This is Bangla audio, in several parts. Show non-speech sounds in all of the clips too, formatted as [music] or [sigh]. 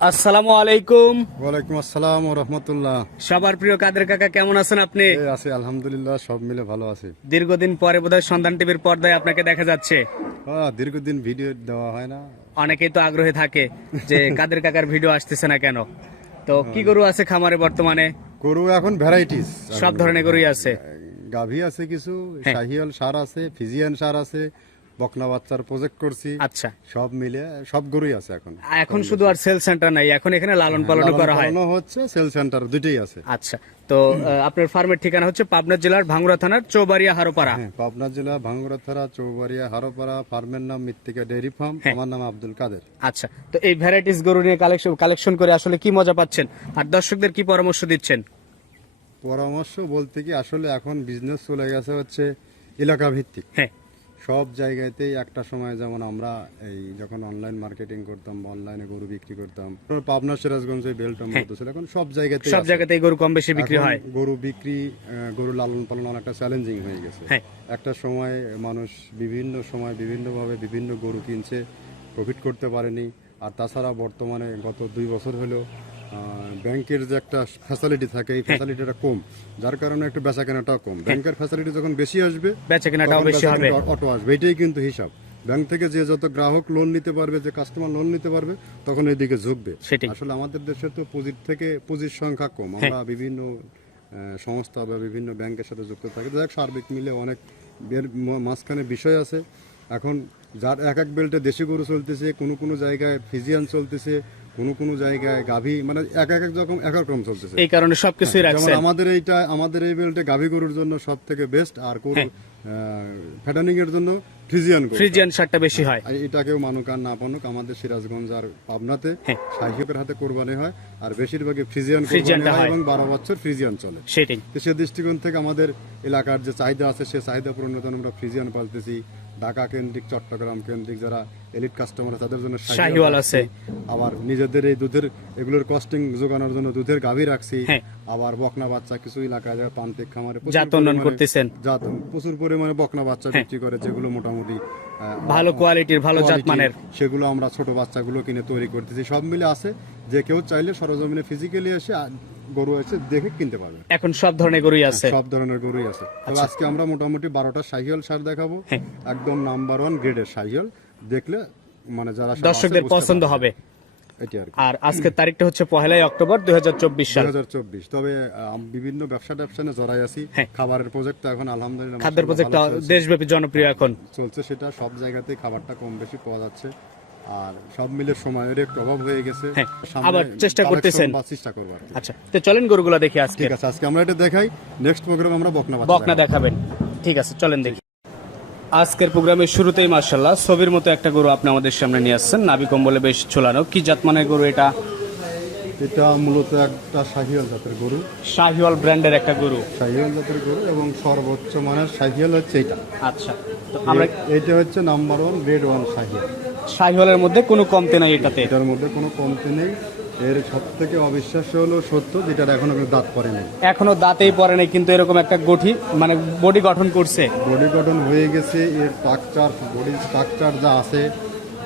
আসসালামু আলাইকুম। ওয়ালাইকুম আসসালাম ও রহমতুল্লাহ। সবার প্রিয় কাদের কাকা কেমন আছেন আপনি? আছি আলহামদুলিল্লাহ সব মিলে ভালো আছি। দীর্ঘদিন পরে বোধহয় সন্ধান টিভির পর্দায় আপনাকে দেখা যাচ্ছে। দীর্ঘদিন ভিডিও দেওয়া হয় না। অনেকেই তো আগ্রহে থাকে যে [laughs] কাদের কাকার ভিডিও আসতেছে না কেন। তো কি গরু আছে খামারে বর্তমানে? গরু এখন ভ্যারাইটিস সব ধরনের গরুই আছে। গাভী আছে কিছু হ্যাঁ। শাহিয়াল সার আছে ফিজিয়ান সার আছে বকনা বাচ্চার প্রজেক্ট করছি। আচ্ছা। সব মিলে সব গরুই আছে এখন। এখন শুধু আর সেল সেন্টার নাই এখন এখানে লালন পালন করা হয়। হচ্ছে সেল সেন্টার দুটোই আছে। আচ্ছা তো আপনার ফার্মের ঠিকানা হচ্ছে পাবনা জেলার ভাঙ্গুড়া থানার চৌবাড়িয়া হারোপাড়া। হ্যাঁ পাবনা জেলা ভাঙ্গুরা থানা চৌবাড়িয়া হারোপাড়া ফার্মের নাম মৃত্তিকা ডেয়ারি ফার্ম হ্যাঁ। আমার নাম আব্দুল কাদের। আচ্ছা তো এই ভ্যারাইটিস গরু নিয়ে কালেকশন কালেকশন করে আসলে কি মজা পাচ্ছেন? আর দর্শকদের কি পরামর্শ দিচ্ছেন? পরামর্শ বলতে কি আসলে এখন বিজনেস চলে গেছে হচ্ছে এলাকা ভিত্তিক হ্যাঁ। সব জায়গাতেই একটা সময় যেমন আমরা এই যখন অনলাইন মার্কেটিং করতাম অনলাইনে গরু বিক্রি করতাম পাবনা সিরাজগঞ্জে বেলটম মতো ছিল এখন সব জায়গাতে সব জায়গাতেই গরু কম বেশি বিক্রি হয়। গরু বিক্রি গরু লালন পালন অনেকটা চ্যালেঞ্জিং হয়ে গেছে। হ্যাঁ। একটা সময় মানুষ বিভিন্ন সময় বিভিন্নভাবে বিভিন্ন গরু কিনছে প্রফিট করতে পারেনি। আর তাছাড়া বর্তমানে গত দুই বছর হলো ব্যাংকের যে একটা ফ্যাসিলিটি থাকে হ্যাঁ। এই ফ্যাসিলিটিটা কম। যার কারণে একটু বেচা কেনাটাও কম ব্যাংকের ফ্যাসিলিটি যখন বেশি আসবে বেচা কেনাটাও বেশি হবে। অটো আসবে। এটাই কিন্তু হিসাব। ব্যাংক থেকে যে যত গ্রাহক লোন নিতে পারবে যে কাস্টমার লোন নিতে পারবে তখন এদিকে ঝুঁকবে। আসলে আমাদের দেশে তো পুঁজির থেকে পুঁজির সংখ্যা কম। আমরা বিভিন্ন সংস্থা বা বিভিন্ন ব্যাংকের সাথে যুক্ত থাকি। যাই সার্বিক মিলে অনেক এর মাঝখানে বিষয় আছে। এখন যার এক এক বেল্টে দেশি গরু চলতেছে কোনো কোনো জায়গায় ফিজিয়ান চলতেছে কোনো কোনো জায়গায় গাভী মানে এক এক রকম এক রকম চলতেছে। এই কারণে সবকিছুই রাখছেন। আমাদের এইটা আমাদের এই বেল্টে গাভী গরুর জন্য সব থেকে বেস্ট আর গরু ফ্যাটানিং এর জন্য ফ্রিজিয়ান ফ্রিজিয়ান বেশি হয়। এটাকেও মানুক আর না পানুক আমাদের সিরাজগঞ্জ আর পাবনাতে হ্যাঁ। সাহিকের হাতে কোরবানি হয় আর বেশিরভাগই ফ্রিজিয়ান কোরবানি হয় হয়। এবং বারো বছর ফ্রিজিয়ান চলে। সেটাই। সে দৃষ্টিকোণ থেকে আমাদের এলাকার যে চাহিদা আছে সে চাহিদা পূরণের জন্য আমরা ফ্রিজিয়ান পালতেছি। ঢাকা কেন্দ্রিক চট্টগ্রাম কেন্দ্রিক যারা এলিট কাস্টমার আছে তাদের জন্য শাহিওয়াল আছে। আবার নিজেদের এই দুধের এগুলোর কস্টিং যোগানোর জন্য দুধের গাভী রাখছি হ্যাঁ। আবার বকনা বাচ্চা কিছু এলাকায় যায় প্রান্তিক খামারে প্রচুর জাত উন্নয়ন করতেছেন। জাত প্রচুর পরিমাণে বকনা বাচ্চা বিক্রি করে যেগুলো মোটামুটি ভালো কোয়ালিটির ভালো জাত মানের সেগুলো আমরা ছোট বাচ্চাগুলো কিনে তৈরি করতেছি সব মিলে আছে যে কেউ চাইলে সরজমিনে ফিজিক্যালি এসে গরু এসে দেখে কিনতে পারবে এখন সব ধরনের গরুই আছে। সব ধরনের গরুই আছে। তবে আজকে আমরা মোটামুটি বারোটা সাহিয়াল সার দেখাবো। আচ্ছা। হ্যাঁ। একদম নাম্বার ওয়ান গ্রেডের সাহিয়াল দেখলে মানে যারা দর্শকদের পছন্দ হবে। আর আজকের তারিখটা হচ্ছে পহেলাই অক্টোবর দুই হাজার সাল। দুই তবে আহ, বিভিন্ন ব্যবসা ট্যাবসা জড়াই আছি। হ্যাঁ। খাবারের প্রজেক্ট এখন আলহামদুলিল্লাহ খাদ্যের চলছে। দেশব্যাপী জনপ্রিয় এখন। চলছে সেটা সব জায়গাতেই খাবারটা কম বেশি পাওয়া যাচ্ছে। আর সব মিলে সময়ের একটু অভাব হয়ে গেছে। হ্যাঁ, আবার চেষ্টা করতেছেন। চেষ্টা করব আচ্ছা তো চলেন গরুগুলো দেখি আজকে। ঠিক আছে আজকে আমরা এটা দেখাই। নেক্সট প্রোগ্রাম আমরা বকনা বকনা দেখাবেন। ঠিক আছে চলেন দেখি। আজকের প্রোগ্রামের শুরুতেই মার্শাল্লাহ ছবির মতো একটা গরু আপনি আমাদের সামনে নিয়ে আসছেন। নাবি কম্বলে বেশ ঝোলানো। কি জাতমানের গরু এটা? এটা মূলত একটা শাহিয়াল জাতের গরু। শাহিওয়াল ব্র্যান্ডের একটা গরু। শাহিয়াল জাতের গরু এবং সর্বোচ্চ মানের শাহিয়াল হচ্ছে এটা। আচ্ছা তো আমরা এইটা হচ্ছে number one grade one Sahiwal শাহিওয়ালের মধ্যে কোনো কমতে নাই এটাতে। এটার মধ্যে কোনো কমতি নেই। এর সব থেকে অবিশ্বাস্য হলো সত্য যেটার এখনও দাঁত পড়ে নেই। এখনও দাঁতেই পড়ে নাই কিন্তু এরকম একটা গঠি মানে বডি গঠন করছে। বডি গঠন হয়ে গেছে এর স্ট্রাকচার বডি স্ট্রাকচার যা আছে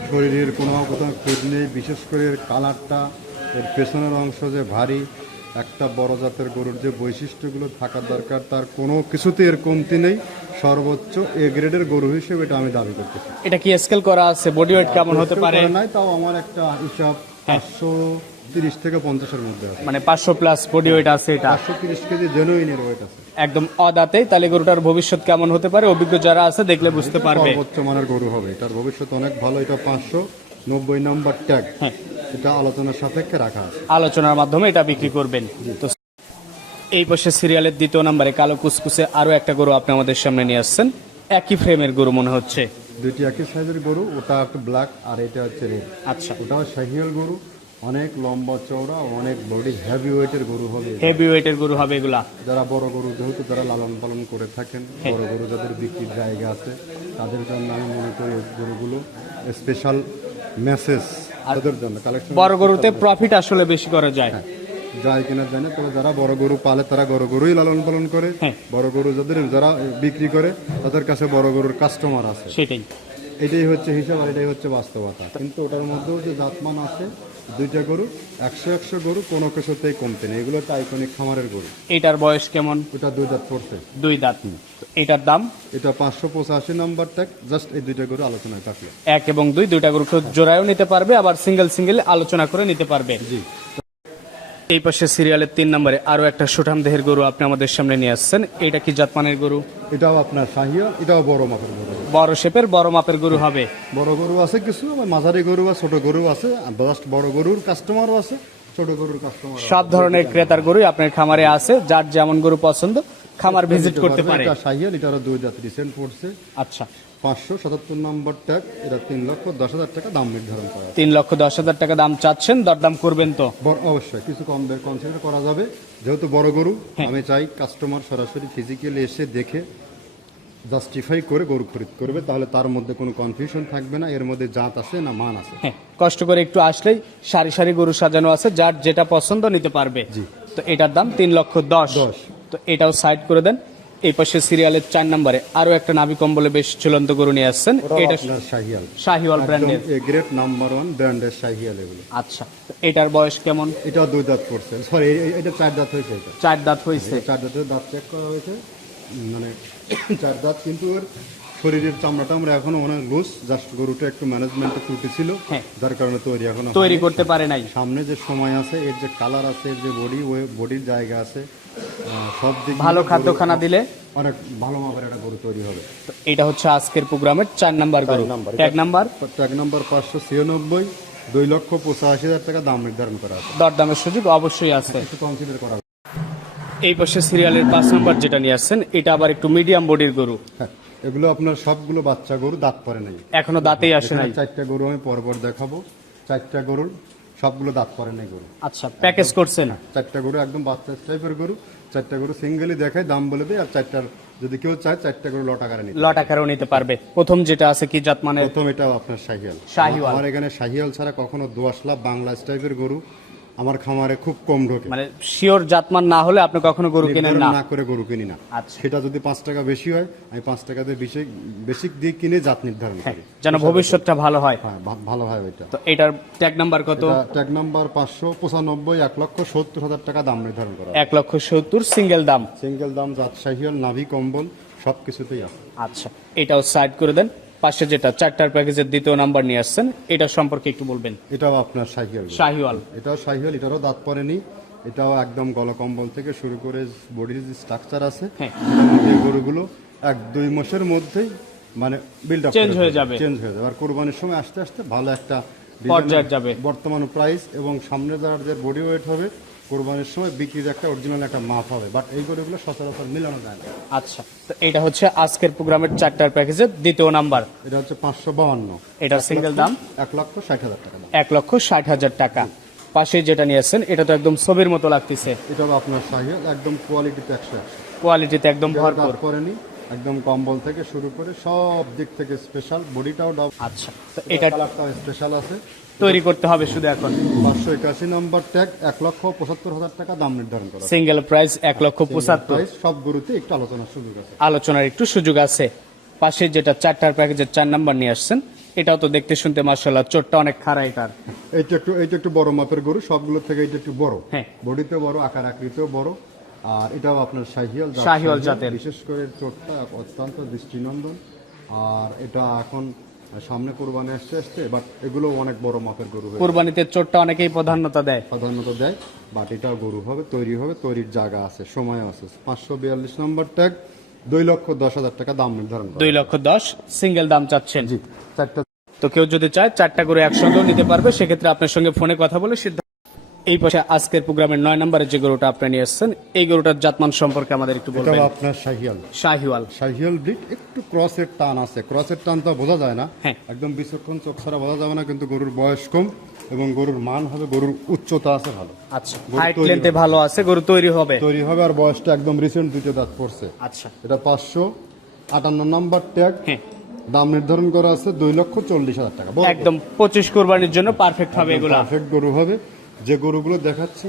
শরীরের কোনো কোথাও খুঁজ নেই বিশেষ করে এর কালারটা এর পেছনের অংশ যে ভারী একটা বড় জাতের গরুর যে বৈশিষ্ট্যগুলো থাকার দরকার তার কোনো কিছুতে এর কমতি নেই। সর্বোচ্চ এ গ্রেডের গরু হিসেবে এটা আমি দাবি করতেছি। এটা কি স্কেল করা আছে? বডি ওয়েট কেমন হতে পারে? নাই তাও আমার একটা হিসাব পাঁচশো তিরিশ থেকে পঞ্চাশের মধ্যে আছে। মানে পাঁচশো প্লাস বডি ওয়েট আছে এটা? পাঁচশো তিরিশ কেজি জেনুইনের ওয়েট আছে। একদম অদাতেই তাহলে গরুটার ভবিষ্যৎ কেমন হতে পারে? অভিজ্ঞ যারা আছে দেখলে বুঝতে পারবে। সর্বোচ্চ মানের গরু হবে এটার ভবিষ্যৎ অনেক ভালো এটা পাঁচশো। নব্বই নাম্বার ট্যাগ। এটা আলোচনার সাপেক্ষে রাখা আছে। আলোচনার মাধ্যমে এটা বিক্রি করবেন। তো এই পাশে সিরিয়ালের দ্বিতীয় নম্বরে কালো কুসকুসে আরও একটা গরু আপনি আমাদের সামনে নিয়ে আসছেন। একই ফ্রেমের গরু মনে হচ্ছে। দুইটি একই সাইজের গরু ওটা একটু ব্ল্যাক আর এটা হচ্ছে রেড আচ্ছা। ওটাও শাহিয়াল গরু অনেক লম্বা চওড়া অনেক বডি হেভি ওয়েটের গরু হবে। হেভি ওয়েটের গরু হবে এগুলা। যারা বড় গরু যেহেতু যারা লালন পালন করে থাকেন হ্যাঁ। বড় গরু যাদের বিক্রির জায়গা আছে তাদের জন্য আমি মনে করি গরুগুলো স্পেশাল মেসেজ তাদের জন্য কালেকশন বড় গরুতে প্রফিট আসলে বেশি করা যায়। যায় কিনা জানে তবে যারা বড় গরু পালে তারা বড় গরুই লালন পালন করে। হ্যাঁ। বড় গরু যাদের যারা বিক্রি করে তাদের কাছে বড় গরুর কাস্টমার আছে। সেটাই। এটাই হচ্ছে হিসাব আর এটাই হচ্ছে বাস্তবতা। কিন্তু ওটার মধ্যেও যে জাতমান আছে দুইটা গরু একশো একশো গরু কোনো কিছুতেই কমতে নেই। এগুলো আইকনিক খামারের গরু। এটার বয়স কেমন? এটা দুই দাঁত পড়ছে। দুই দাঁত। এটার দাম? এটা পাঁচশো পঁচাশি নম্বর ট্যাগ জাস্ট এই দুইটা গরু আলোচনায় থাকলে। এক এবং দুই দুইটা গরু জোড়ায়ও নিতে পারবে আবার সিঙ্গেল সিঙ্গেল আলোচনা করে নিতে পারবে। জি। এই পাশে সিরিয়ালের তিন নম্বরে আরও একটা সুঠাম দেহের গরু আপনি আমাদের সামনে নিয়ে আসছেন। এটা কি জাতমানের গরু? এটাও আপনার শাহিয়া এটাও বড় মাপের গরু বড় শেপের বড় মাপের গরু হবে। বড় গরু আছে কিছু মাঝারি গরু আছে ছোট গরু আছে জাস্ট বড় গরুর কাস্টমারও আছে ছোট গরুর কাস্টমার সব ধরনের ক্রেতার গরুই আপনার খামারে আছে যার যেমন গরু পছন্দ খামার ভিজিট করতে পারে। এটা শাহিয়াল এটারও দুই জাত রিসেন্ট পড়ছে। আচ্ছা। পাঁচশো সাতাত্তর নম্বর ট্যাগ এটা তিন লক্ষ দশ হাজার টাকা দাম নির্ধারণ করা। তিন লক্ষ দশ হাজার টাকা দাম চাচ্ছেন দরদাম করবেন তো? অবশ্যই কিছু কম বের কনসিডার করা যাবে। যেহেতু বড় গরু হ্যাঁ। আমি চাই কাস্টমার সরাসরি ফিজিক্যালি এসে দেখে জাস্টিফাই করে গরু খরিদ করবে তাহলে তার মধ্যে কোনো কনফিউশন থাকবে না এর মধ্যে জাত আছে না মান আছে। হ্যাঁ কষ্ট করে একটু আসলেই সারি সারি গরু সাজানো আছে যার যেটা পছন্দ নিতে পারবে। জি। তো এটার দাম তিন লক্ষ দশ। দশ। তো এটাও সাইড করে দেন। এই পাশে সিরিয়ালের চার নম্বরে আরও একটা নাভি কম্বলে বেশ ঝুলন্ত গরু নিয়ে আসছেন। এটা শাহিয়াল। শাহিওয়াল ব্র্যান্ডের এ গ্রেড নাম্বার ওয়ান ব্র্যান্ডের শাহিয়াল এগুলো। আচ্ছা এটার বয়স কেমন? এটা দুই দাঁত পড়ছে। সরি এটা চার দাঁত হয়েছে এটা। চার দাঁত হয়েছে। চার দাঁতের দাঁত চেক করা হয়েছে। মানে [coughs] চার দাঁত কিন্তু ওর শরীরের চামড়াটা আমরা এখনও অনেক লুজ জাস্ট গরুটা একটু ম্যানেজমেন্টে ত্রুটি ছিল। হ্যাঁ। যার কারণে তৈরি এখনও তৈরি করতে পারে নাই। সামনে যে সময় আছে এর যে কালার আছে এর যে বডি ওই বডির জায়গা আছে সব ভালো খাদ্য খানা দিলে? অনেক ভালো মাপের একটা গরু তৈরি হবে। এটা হচ্ছে আজকের প্রোগ্রামের চার নাম্বার গরু। Tag number. Tag number? পাঁচশো ছিয়ানব্বই দুই লক্ষ পঁচাশি হাজার টাকা দাম নির্ধারণ করা আছে। দরদামের সুযোগ অবশ্যই আছে। একটু কনসিডার করা হবে। এই পাশে সিরিয়ালের পাঁচ নাম্বার যেটা নিয়ে আসছেন এটা আবার একটু মিডিয়াম বডির গরু। হ্যাঁ এগুলো আপনার সবগুলো বাচ্চা গরু দাঁত পরে নাই। এখনও দাঁতেই আসে নাই। চারটা গরু আমি পরপর দেখাবো। চারটা গরুর সবগুলো দাঁত পরে নাই গরু। আচ্ছা প্যাকেজ করছে না চারটা গরু একদম বাচ্চা টাইপের গরু চারটা গরু সিঙ্গেলই দেখায় দাম বলে দেয় আর চারটার যদি কেউ চায় চারটা গরু লট আকারে নিতে লট আকারেও নিতে পারবে। প্রথম যেটা আছে কি জাত মানে? প্রথম এটা আপনার শাহিয়াল শাহিয়াল আমার এখানে শাহিয়াল ছাড়া কখনো দোয়াশলা বাংলা টাইপের গরু আমার খামারে খুব কম ঢোকে। মানে শিওর জাতমান না হলে আপনি কখনো গরু কেনেন না? না করে গরু কিনি না। আচ্ছা। সেটা যদি পাঁচ টাকা বেশি হয় আমি পাঁচ টাকা দিয়ে বেশি বেশি দিয়ে কিনে জাত নির্ধারণ হ্যাঁ, করি। যেন ভবিষ্যৎটা ভালো হয়। হ্যাঁ ভালো হয় ওইটা। তো এটার ট্যাগ নাম্বার কত? ট্যাগ নাম্বার পাঁচশো পঁচানব্বই এক লক্ষ সত্তর হাজার টাকা দাম নির্ধারণ করা এক লক্ষ সত্তর সিঙ্গেল দাম। সিঙ্গেল দাম জাত শাহিয়াল নাভি কম্বল সব কিছুতেই আছে। আচ্ছা এটাও সাইড করে দেন। পাশে যেটা চারটার প্যাকেজের দ্বিতীয় নাম্বার নিয়ে আসছেন এটা সম্পর্কে একটু বলবেন এটাও আপনার শাহিয়াল গরু। শাহিওয়াল এটাও শাহিয়াল এটারও দাঁত পড়েনি এটাও একদম গলকম্বল থেকে শুরু করে বডির যে স্ট্রাকচার আছে হ্যাঁ। এই গরুগুলো এক দুই মাসের মধ্যেই মানে বিল্ড আপ Change হয়ে যাবে। চেঞ্জ হয়ে যাবে আর কোরবানির সময় আস্তে আস্তে ভালো একটা পর্যায়ে যাবে। বর্তমান প্রাইস এবং সামনে যার যে বডি ওয়েট হবে কোরবানির সময় বিক্রির একটা অরিজিনাল একটা মাপ হবে বাট এই গরুগুলো সচরাচর মিলানো যায় না। আচ্ছা তো এটা হচ্ছে আজকের প্রোগ্রামের চারটার প্যাকেজের দ্বিতীয় নাম্বার। এটা হচ্ছে পাঁচশো বাউান্ন। এটা সিঙ্গেল দাম? এক লক্ষ ষাট হাজার টাকা দাম। এক লক্ষ ষাট হাজার টাকা। পাশে যেটা নিয়ে আসছেন এটা তো একদম ছবির মতো লাগতেছে। এটাও আপনার শাহিয়াল একদম কোয়ালিটিতে একশো কোয়ালিটিতে একদম ভরপুর। পরেনি একদম কম্বল থেকে শুরু করে সব দিক থেকে স্পেশাল বডিটাও আচ্ছা তো এটা স্পেশাল আছে। তৈরি করতে হবে শুধু এখন। পাঁচশো একাশি নম্বর ট্যাগ এক লক্ষ পঁচাত্তর হাজার টাকা দাম নির্ধারণ করা। সিঙ্গেল প্রাইস এক লক্ষ পঁচাত্তর। সব গরুতে একটু আলোচনার সুযোগ আছে। আলোচনার একটু সুযোগ আছে। পাশে যেটা চারটার প্যাকেজের চার নাম্বার নিয়ে আসছেন এটাও তো দেখতে শুনতে মার্শাল্লাহ চোটটা অনেক খাড়া এটার। এইটা একটু এইটা একটু বড় মাপের গরু সবগুলো থেকে এটা একটু বড়। হ্যাঁ। বডিতে বড় আকার আকৃতিও বড়। আর এটাও আপনার শাহিয়াল জাত শাহিওয়াল জাতের। বিশেষ করে চোটটা অত্যন্ত দৃষ্টিনন্দন। আর এটা এখন সামনে কোরবানি আসতে আসতে বাট এগুলো অনেক বড় মাপের গরু হয়ে কোরবানিতে চোটটা অনেকেই প্রাধান্যতা দেয়। সাধারণত দেয়। বাট এটা গরু হবে তৈরি হবে তৈরির জায়গা আছে সময় আছে। পাঁচশো বিয়াল্লিশ নম্বর ট্যাগ দুই লক্ষ দশ হাজার টাকা দাম নির্ধারণ দুই লক্ষ দশ সিঙ্গেল দাম চাচ্ছেন। জি চারটা তো কেউ যদি চায় চারটা করে একসঙ্গেও নিতে পারবে সেক্ষেত্রে আপনার সঙ্গে ফোনে কথা বলে সিদ্ধান্ত এই পাশে আজকের প্রোগ্রামের নয় নম্বরের যে গরুটা আপনি নিয়ে এসেছেন এই গরুটার জাতমান সম্পর্কে আমাদের একটু বলবেন। আপনার শাহিয়াল শাহিওয়াল। শাহিয়াল ব্রিড একটু ক্রসের টান আছে। ক্রসের টানটা বোঝা যায় না। হ্যাঁ। একদম বিচক্ষণ চোখ ছাড়া বোঝা যাবে না কিন্তু গরুর বয়স কম এবং গরুর মান হবে গরুর উচ্চতা আছে ভালো। আচ্ছা হাইট লেন্থে ভালো আছে গরু তৈরি হবে। তৈরি হবে আর বয়সটা একদম রিসেন্ট দুটো দাঁত পড়ছে। আচ্ছা। এটা পাঁচশো আটান্ন নাম্বার ট্যাগ হ্যাঁ। দাম নির্ধারণ করা আছে দুই লক্ষ চল্লিশ হাজার টাকা। একদম পঁচিশ কোরবানির জন্য পারফেক্ট হবে এগুলা। পারফেক্ট গরু হবে। যে গরুগুলো দেখাচ্ছি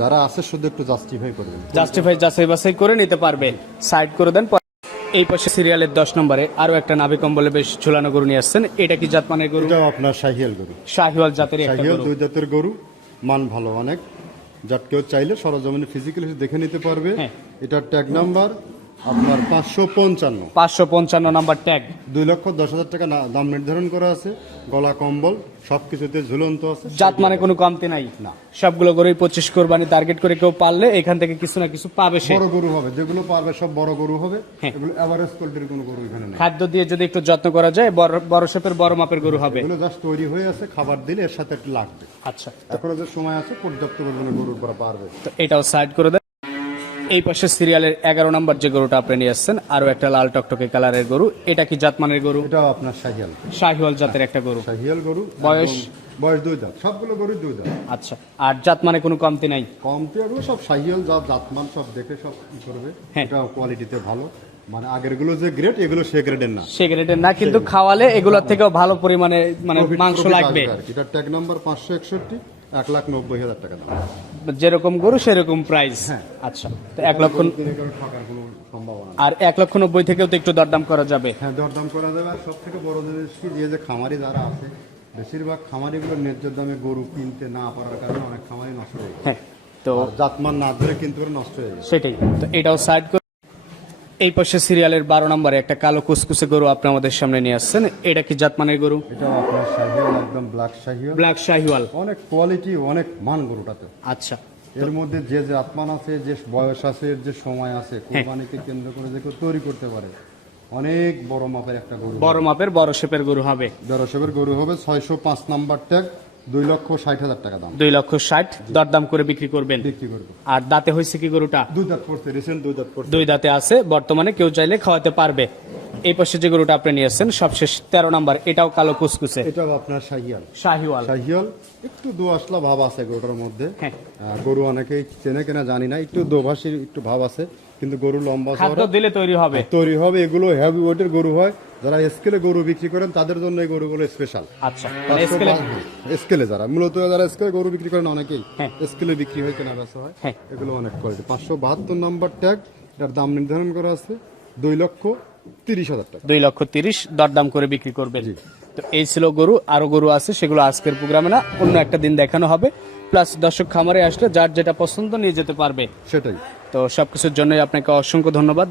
যারা আছে শুধু একটু জাস্টিফাই করবেন জাস্টিফাই যাচাই বাছাই করে নিতে পারবেন। সাইড করে দেন এই পাশে সিরিয়ালের দশ নম্বরে আরও একটা নাভি কম্বলে বেশ ঝুলানো গরু নিয়ে আসছেন। এটা কি জাতমানের গরু? এটাও আপনার শাহিয়াল গরু। শাহিওয়াল জাতের একটা শাহিয়াল গরু। দুই জাতের গরু মান ভালো অনেক। যার কেউ চাইলে সরজমিনে ফিজিক্যালি দেখে নিতে পারবে। হ্যাঁ। এটার ট্যাগ নাম্বার আপনার পাঁচশো পঞ্চান্ন। পাঁচশো পঞ্চান্ন নাম্বার ট্যাগ। দুই লক্ষ দশ হাজার টাকা দাম নির্ধারণ করা আছে। গলা কম্বল সব কিছুতে ঝুলন্ত আছে। জাত মানে কোনো কমতি নাই। না। সবগুলো গরুই পঁচিশ কোরবানি টার্গেট করে কেউ পারলে এখান থেকে কিছু না কিছু পাবে সে। বড় গরু হবে। যেগুলো পারবে সব বড় গরু হবে। হ্যাঁ। এগুলো এভারেজ কোয়ালিটির কোনো গরু এখানে নেই। খাদ্য দিয়ে যদি একটু যত্ন করা যায় বড় বড় শেপের বড় মাপের গরু হবে। এগুলো জাস্ট তৈরি হয়ে আছে খাবার দিলে এর সাথে একটু লাগবে। আচ্ছা। এখনও যে সময় আছে পর্যাপ্ত পরিমাণে গরুর করা পারবে। তো এটাও সাইড করে এই পাশে সিরিয়ালের এগারো নম্বর যে গরুটা আপনি নিয়ে আসছেন আরও একটা লাল টকটকে কালারের গরু। এটা কি জাতমানের গরু? এটাও আপনার শাহিয়াল। শাহিওয়াল জাতের একটা গরু। শাহিয়াল গরু বয়স? বয়স দুই দাঁত সবগুলো গরু দুই দাঁত আচ্ছা আর জাত মানে কোনো কমতি নাই? কমতে এগুলো সব শাহিয়াল যা জাতমান সব দেখে সব ই করবে। হ্যাঁ। এটা কোয়ালিটিতে ভালো। মানে আগেরগুলো যে গ্রেড এগুলো সে গ্রেডের না। সে গ্রেডের না কিন্তু খাওয়ালে এগুলোর থেকেও ভালো পরিমাণে মানে মাংস লাগবে। আর কি। এটার ট্যাগ নাম্বার পাঁচশো একষট্টি। এক লাখ নব্বই হাজার টাকা দাম। যেরকম গরু সেরকম প্রাইস হ্যাঁ। আচ্ছা তো এক লক্ষ ঠকার কোনো সম্ভাবনা আর এক লক্ষ নব্বই থেকেও তো একটু দরদাম করা যাবে। হ্যাঁ দরদাম করা যাবে। আর সব থেকে বড় জিনিস কি যে যে খামারি যারা আছে বেশিরভাগ খামারিগুলো ন্যায্য দামে গরু কিনতে না পারার কারণে অনেক খামারি নষ্ট হয়ে গেছে হ্যাঁ তো জাতমান না ধরে কিন্তু নষ্ট হয়ে গেছে সেটাই। তো এটাও সাইড করে এই পাশে সিরিয়ালের বারো নম্বরে একটা কালো কুসকুসে গরু আপনি আমাদের সামনে নিয়ে আসছেন। এটা কি জাতমানের গরু? একদম ব্ল্যাক শাহিয়াল ব্ল্যাক শাহিওয়াল। অনেক কোয়ালিটি অনেক মান গরুটাতে। আচ্ছা। এর মধ্যে যে যে আত্মান আছে যে বয়স আছে যে সময় আছে কোরবানিকে কেন্দ্র করে যে তৈরি করতে পারে অনেক বড় মাপের একটা গরু বড় মাপের বড় শেপের গরু হবে। দেড়শোবের গরু হবে ছয়শো পাঁচ নাম্বার ট্যাগ। দুই লক্ষ ষাট হাজার টাকা দাম। দুই লক্ষ ষাট দরদাম করে বিক্রি করবেন। বিক্রি করব। আর দাঁতে হয়েছে কি গরুটা? দুই দাঁত পড়ছে রিসেন্ট দুই দাঁত পড়ছে। দুই দাঁতে আছে বর্তমানে কেউ চাইলে খাওয়াতে পারবে। এই পাশে যে গরুটা আপনি নিয়ে আসছেন সবশেষ তেরো নাম্বার এটাও কালো কুসকুসে। এটাও আপনার শাহিয়াল। শাহিওয়াল। শাহিয়াল একটু দু আসলা ভাব আছে গরুটার মধ্যে। হ্যাঁ। গরু অনেকেই চেনে কেনা জানি না একটু দোভাষীর একটু ভাব আছে। কিন্তু গরু লম্বা খাদ্য দিলে তৈরি হবে। তৈরি হবে এগুলো হেভি ওয়েটের গরু হয়। যারা স্কেলে গরু বিক্রি করেন তাদের জন্য এই গরুগুলো স্পেশাল আচ্ছা স্কেলে স্কেলে যারা মূলত যারা স্কেলে গরু বিক্রি করেন অনেকেই হ্যাঁ। স্কেলে বিক্রি হয় কেনা বেচা হয়। হ্যাঁ। এগুলো অনেক কোয়ালিটি পাঁচশো বাহাত্তর নম্বর ট্যাগ এটার দাম নির্ধারণ করা আছে। দুই লক্ষ তিরিশ হাজার টাকা। দুই লক্ষ তিরিশ দরদাম করে বিক্রি করবেন। তো এই ছিল গরু আরও গরু আছে সেগুলো আজকের প্রোগ্রামে না অন্য একটা দিন দেখানো হবে। প্লাস দর্শক খামারে আসলে যার যেটা পছন্দ নিয়ে যেতে পারবে। সেটাই। তো সব কিছুর জন্যই আপনাকে অসংখ্য ধন্যবাদ।